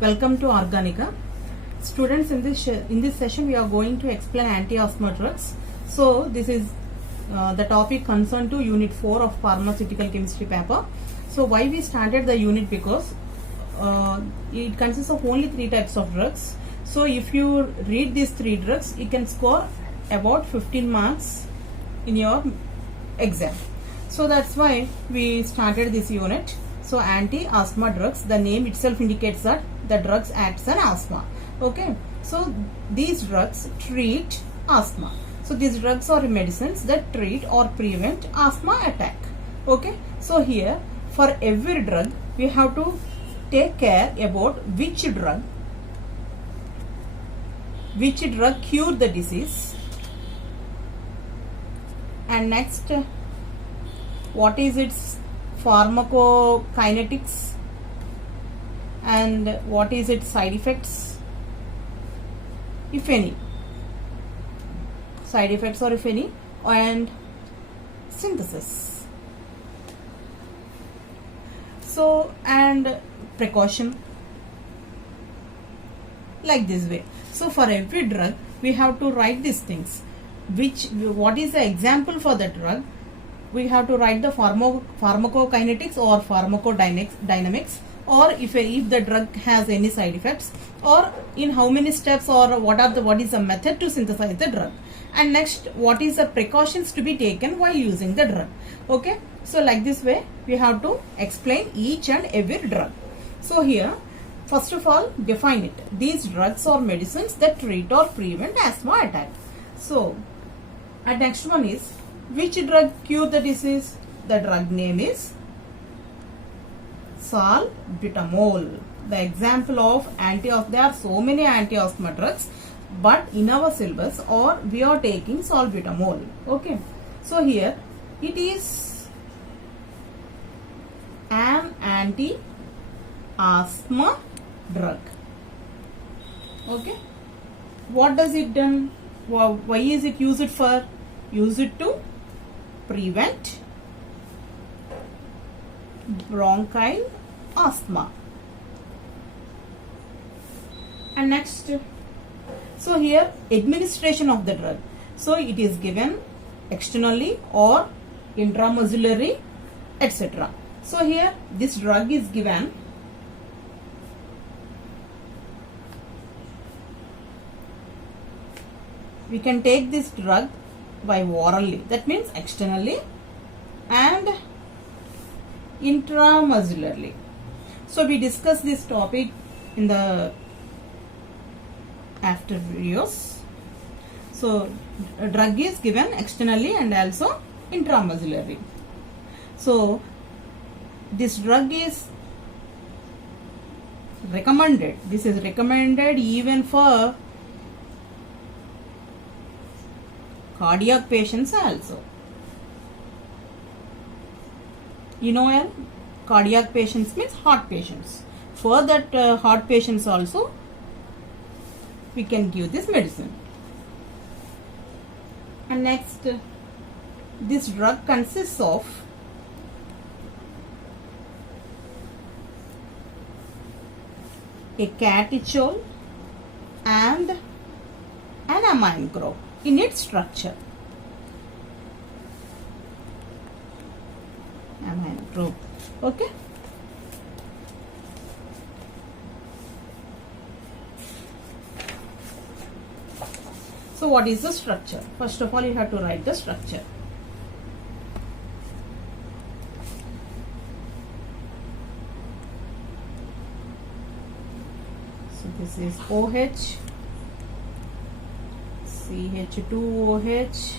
Welcome to Organica. Students, in this session we are going to explain anti-asthma drugs. So this is the topic concerned to unit 4 of pharmaceutical chemistry paper. So why we started the unit? Because it consists of only 3 types of drugs. So if you read these 3 drugs, you can score about 15 marks in your exam. So that's why we started this unit. So anti-asthma drugs, the name itself indicates that the drugs acts on asthma. Okay, so these drugs treat asthma. So these drugs are medicines that treat or prevent asthma attack. Okay, so here for every drug we have to take care about which drug cure the disease, and next what is its pharmacokinetics and what is its side effects, if any side effects or if any, and synthesis. So and precaution, like this way. So for every drug we have to write these things. What is the example for the drug? We have to write the pharmacokinetics or pharmacodynamics, or if the drug has any side effects, or in how many steps, or what is the method to synthesize the drug, and next what is the precautions to be taken while using the drug. Okay, so like this way we have to explain each and every drug. So here first of all define it. These drugs are medicines that treat or prevent asthma attack. So and next one is, which drug cure the disease? The drug name is salbutamol. The example of there are so many anti-asthma drugs, but in our syllabus we are taking salbutamol. Okay, so here it is an anti-asthma drug. Okay, what does it do? Why is it used for? Use it to prevent bronchial asthma. And next, so here administration of the drug. So it is given externally or intramuscularly, etc. So here this drug is given we can take this drug by orally, that means externally and intramuscularly. So we discuss this topic in the after videos. So a drug is given externally and also intramuscularly. So this drug is recommended. This is recommended even for cardiac patients also. Cardiac patients means heart patients. For that heart patients also we can give this medicine. And next, this drug consists of a catechol and an amine group in its structure. Amine group. Okay. So what is the structure? First of all you have to write the structure. So this is OH, CH2OH,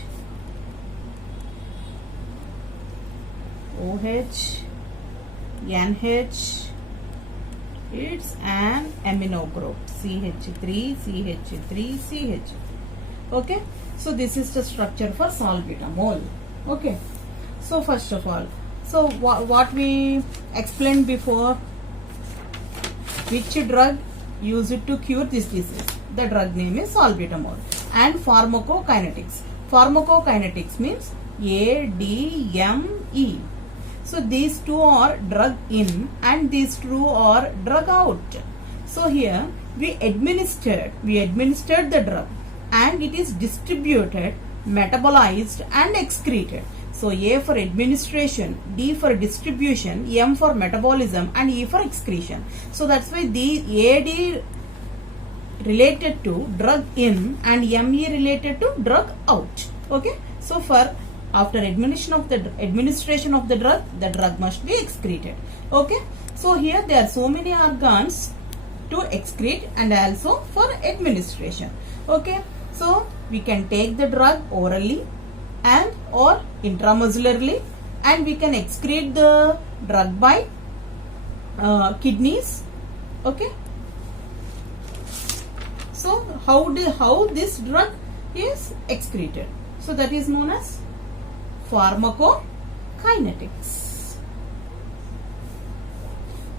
OH, NH, it's an amino group, CH3, CH3, CH. Okay, so this is the structure for salbutamol. Okay, so first of all, so what we explained before, which drug used to cure this disease? The drug name is salbutamol. And pharmacokinetics. Pharmacokinetics means ADME. So these two are drug in and these two are drug out. So here we administered the drug and it is distributed, metabolized and excreted. So A for administration, D for distribution, M for metabolism and E for excretion. So that's why the AD related to drug in and ME related to drug out. Okay. So for after administration of the drug must be excreted. Okay. So here there are so many organs to excrete and also for administration. Okay. So we can take the drug orally and or intramuscularly, and we can excrete the drug by kidneys. Okay. So how this drug is excreted? So that is known as pharmacokinetics.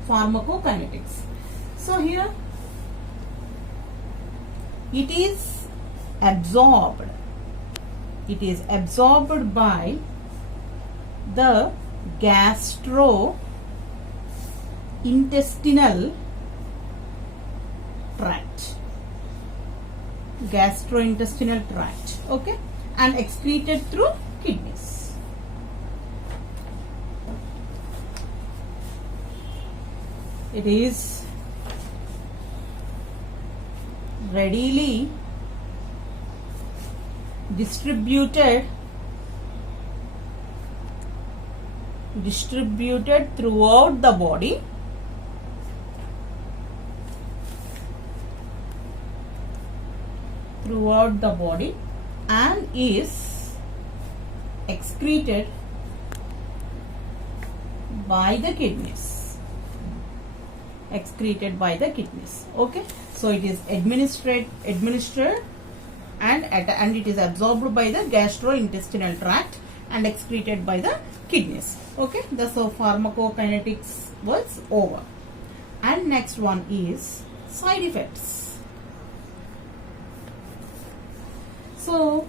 Pharmacokinetics. So here it is absorbed. It is absorbed by the gastrointestinal tract. Gastrointestinal tract. Okay, and excreted through kidneys. It is readily distributed throughout the body. And is excreted by the kidneys. Okay, so it is administered and it is absorbed by the gastrointestinal tract and excreted by the kidneys. Okay, so pharmacokinetics was over. And next one is side effects. So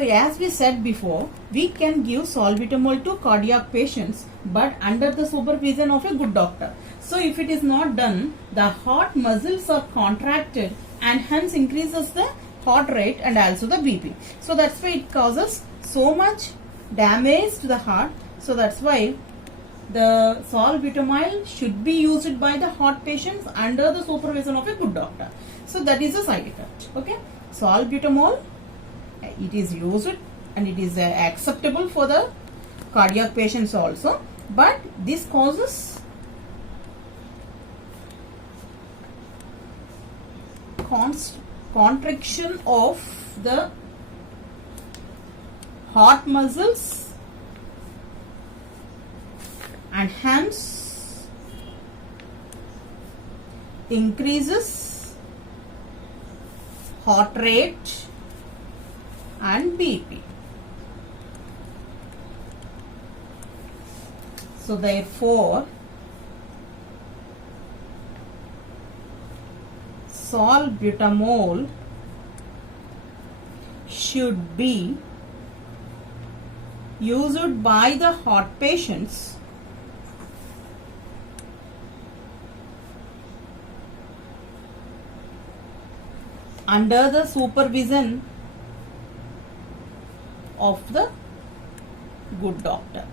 as we said before, we can give salbutamol to cardiac patients, but under the supervision of a good doctor. So if it is not done, the heart muscles are contracted and hence increases the heart rate and also the BP. So that's why it causes so much damage to the heart. So that's why the salbutamol should be used by the heart patients under the supervision of a good doctor. So that is a side effect. Okay, salbutamol, it is used and it is acceptable for the cardiac patients also, but this causes contraction of the heart muscles and hence increases heart rate and BP. So therefore salbutamol should be used by the heart patients under the supervision of the good doctor.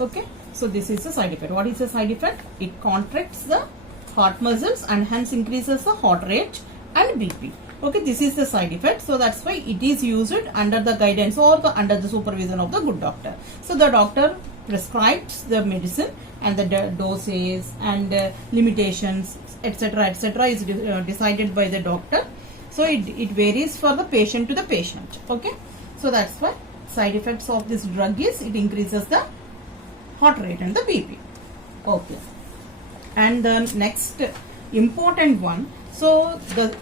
Okay, so this is a side effect. What is the side effect? It contracts the heart muscles and hence increases the heart rate and BP. Okay, this is the side effect. So that's why it is used under the guidance or under the supervision of the good doctor. So the doctor prescribes the medicine and the doses and limitations, etc. is decided by the doctor. So it varies for the patient to the patient. Okay, so that's why side effects of this drug is it increases the heart rate and the BP. Okay, and the next important one. So the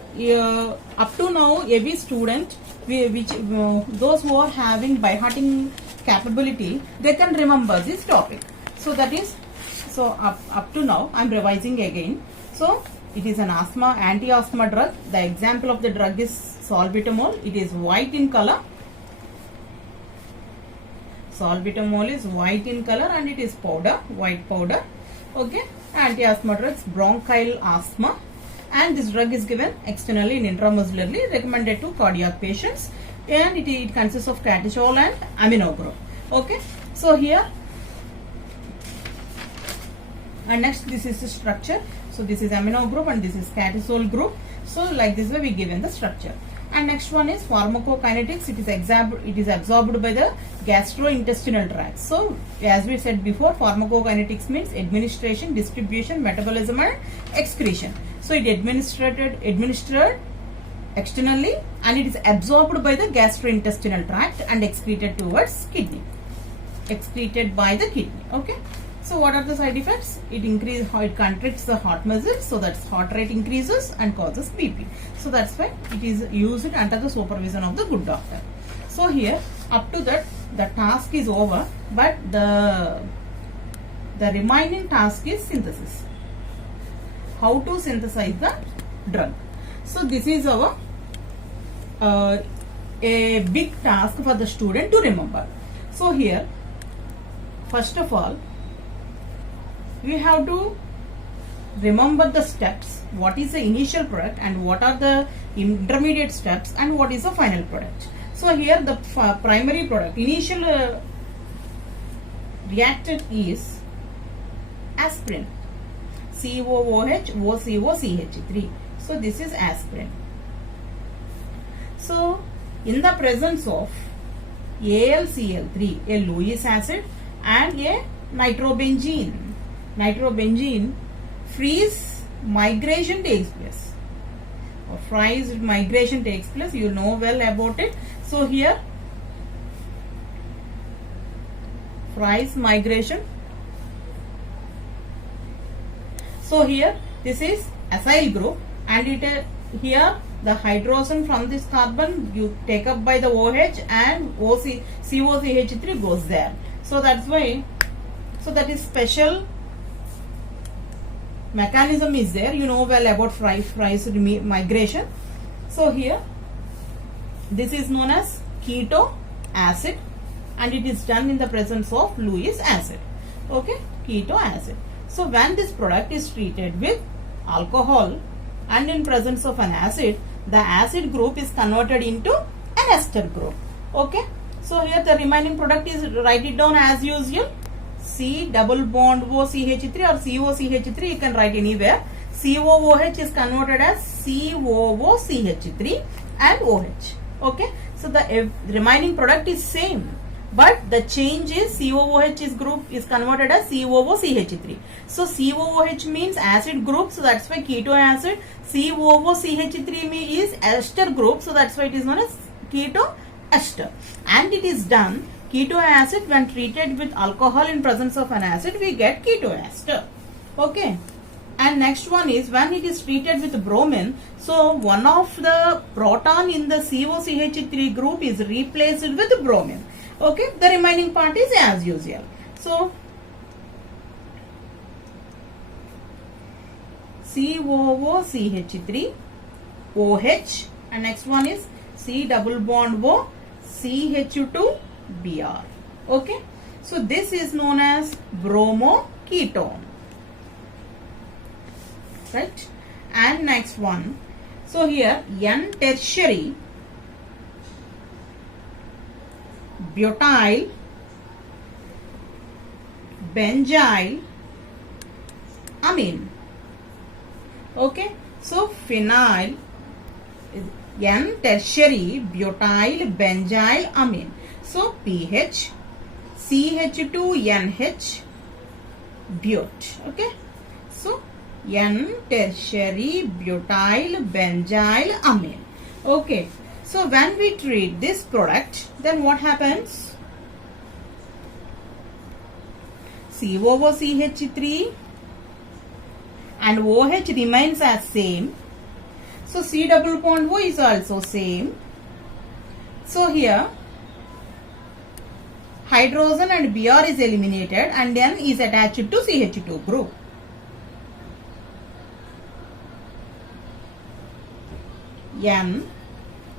up to now every student those who are having by-hearting capability, they can remember this topic. So that is, so up to now I am revising again. So it is an anti-asthma drug. The example of the drug is salbutamol. It is white in color Salbutamol is white in color and it is powder, white powder. Okay, anti-asthma drugs, bronchial asthma, and this drug is given externally and intramuscularly, recommended to cardiac patients, and it consists of catechol and amino group. Okay, so here and next this is the structure. So this is amino group and this is catechol group. So like this way we given the structure. And next one is pharmacokinetics. It is absorbed by the gastrointestinal tract. So as we said before, pharmacokinetics means administration, distribution, metabolism and excretion. So it administered externally and it is absorbed by the gastrointestinal tract and excreted towards kidney. Excreted by the kidney. Okay. So what are the side effects? It contracts the heart muscle, so that's heart rate increases and causes BP. So that's why it is used under the supervision of the good doctor. So here up to that the task is over, but the remaining task is synthesis. How to synthesize the drug. So this is our a big task for the student to remember. So here first of all we have to remember the steps. What is the initial product and what are the intermediate steps and what is the final product. So here the primary product, initial reactant is aspirin, COOH, OCO, CH3. So this is aspirin. So in the presence of AlCl3, a Lewis acid and a nitrobenzene, freeze migration takes place. Or freeze migration takes place. You know well about it. So here freeze migration. So here this is acyl group and it here the hydrogen from this carbon you take up by the OH and COCH3 goes there. So that's why. So that is special mechanism is there. You know well about freeze migration. So here this is known as keto acid and it is done in the presence of Lewis acid. Okay, keto acid. So when this product is treated with alcohol and in presence of an acid, the acid group is converted into an ester group. Okay, so here the remaining product is, write it down as usual, C double bond O CH3 or COCH3, you can write anywhere. COOH is converted as COOCH3 and OH. Okay, so the remaining product is same, but the change is COOH is group is converted as COOCH3. So COOH means acid group, so that's why keto acid. COOCH3 is ester group, so that's why it is known as keto ester. And it is done keto acid when treated with alcohol in presence of an acid, we get keto ester. Okay. And next one is when it is treated with bromine, so one of the proton in the COCH3 group is replaced with bromine. Okay, the remaining part is as usual. So COOCH3 OH and next one is C double bond O CH2 Br. Okay, so this is known as bromoketone. Right, and next one, so here N tertiary butyl benzyl amine. Okay, so phenyl N tertiary butyl benzyl amine. So pH CH2NH but. Okay, so N tertiary butyl benzyl amine. Okay, so when we treat this product, then what happens? COOCH3 and OH remains as same. So C double bond O is also same. So here hydrogen and Br is eliminated and then is attached to CH2 group. N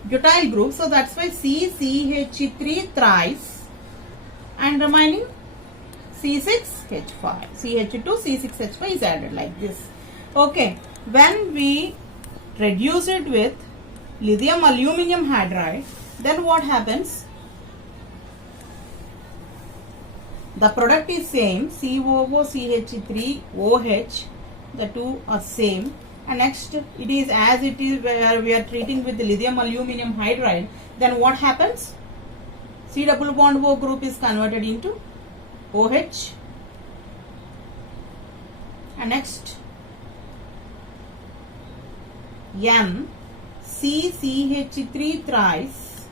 butyl group, so that's why CCH3 thrice and remaining C6H5. CH2 C6H5 is added like this. Okay, when we reduce it with lithium aluminum hydride, then what happens? The product is same, COOCH3OH, the two are same, and next it is as it is where we are treating with the lithium aluminum hydride. Then what happens? C double bond O group is converted into OH, and next N CCH3 thrice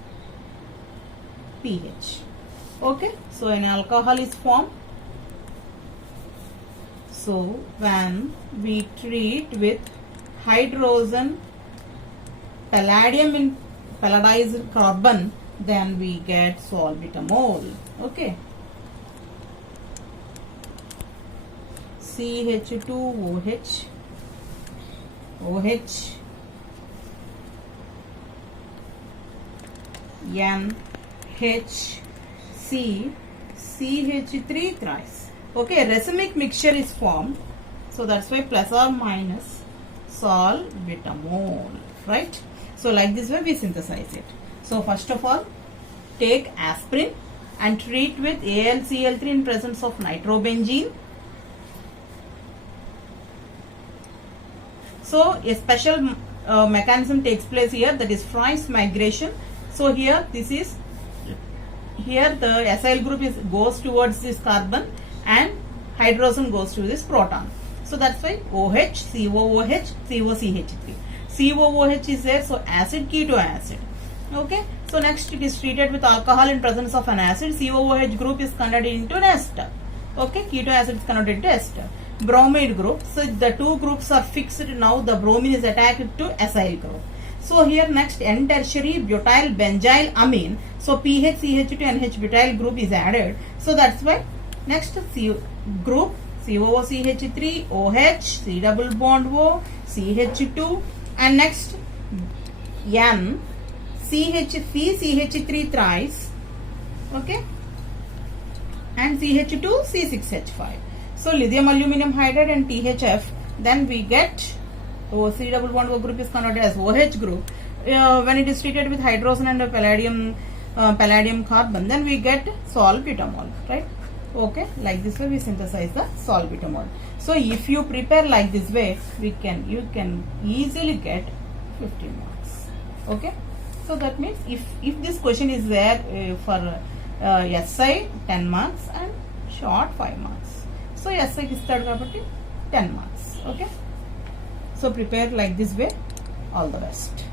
pH. Okay, so an alcohol is formed. So when we treat with hydrogen palladium in palladized carbon, then we get solbutamol. Okay, CH2OH, OH, NH, C, CH3 thrice. Okay, racemic mixture is formed. So that's why plus or minus solbutamol, right? So like this way we synthesize it. So first of all, take aspirin and treat with AlCl3 in presence of nitrobenzene. So a special mechanism takes place here, that is Fries migration. So here this is, here the acyl group goes towards this carbon and hydrogen goes to this proton. So that's why OH, COOH, COCH3. COOH is there, so acid, ketoacid. Okay, so next it is treated with alcohol in presence of an acid. COOH group is converted into an ester. Okay, ketoacid is converted into ester. Bromide group, so the two groups are fixed now, the bromine is attached to acyl group. So here next N tertiary butyl benzyl amine. So PH CH2 NH butyl group is added. So that's why next C group COOCH3 OH, C double bond O, CH2, and next N CH3 CH3 thrice. Okay, and CH2 C6H5. So lithium aluminum hydride and THF, then we get C double bond O group is converted as OH group. When it is treated with hydrogen and palladium carbon, then we get solbutamol, right? Okay, like this way we synthesize the solbutamol. So if you prepare like this way, you can easily get 15 marks. Okay, so that means if this question is there for SI 10 marks and short 5 marks. So SI is 10 marks. Okay, so prepare like this way. All the best.